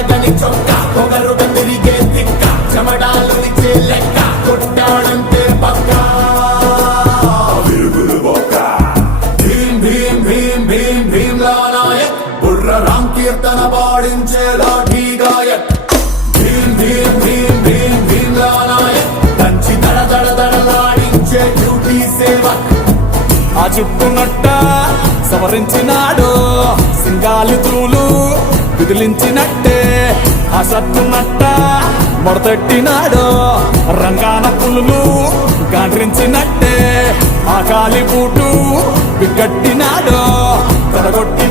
తరగని చొక్క పొగరుగా తిరిగే తిక్క చెమడాలు ఇచ్చే లెక్క కొట్టాడంటే పక్క విరుగులు బొక్క భీం భీం భీం భీం భీమ్లా నాయక్ బుర్ర రామ్ కీర్తన పాడించే లాఠీ గాయక్ భీం భీం భీం భీం భీమ్లా నాయక్ దంచి దడ దడ దడలాడించే డ్యూటీ సేవక్ ఆ చుట్టునట్ట సవరించినాడు సింగాలి తూలు విదిలించినట్టే ఆ సత్తునట్ట మొడతెట్టినాడు రంగాన పులులు గాండ్రించినట్టే ఆ కాలి బూటు బిగ్గట్టినాడు తడగొట్టి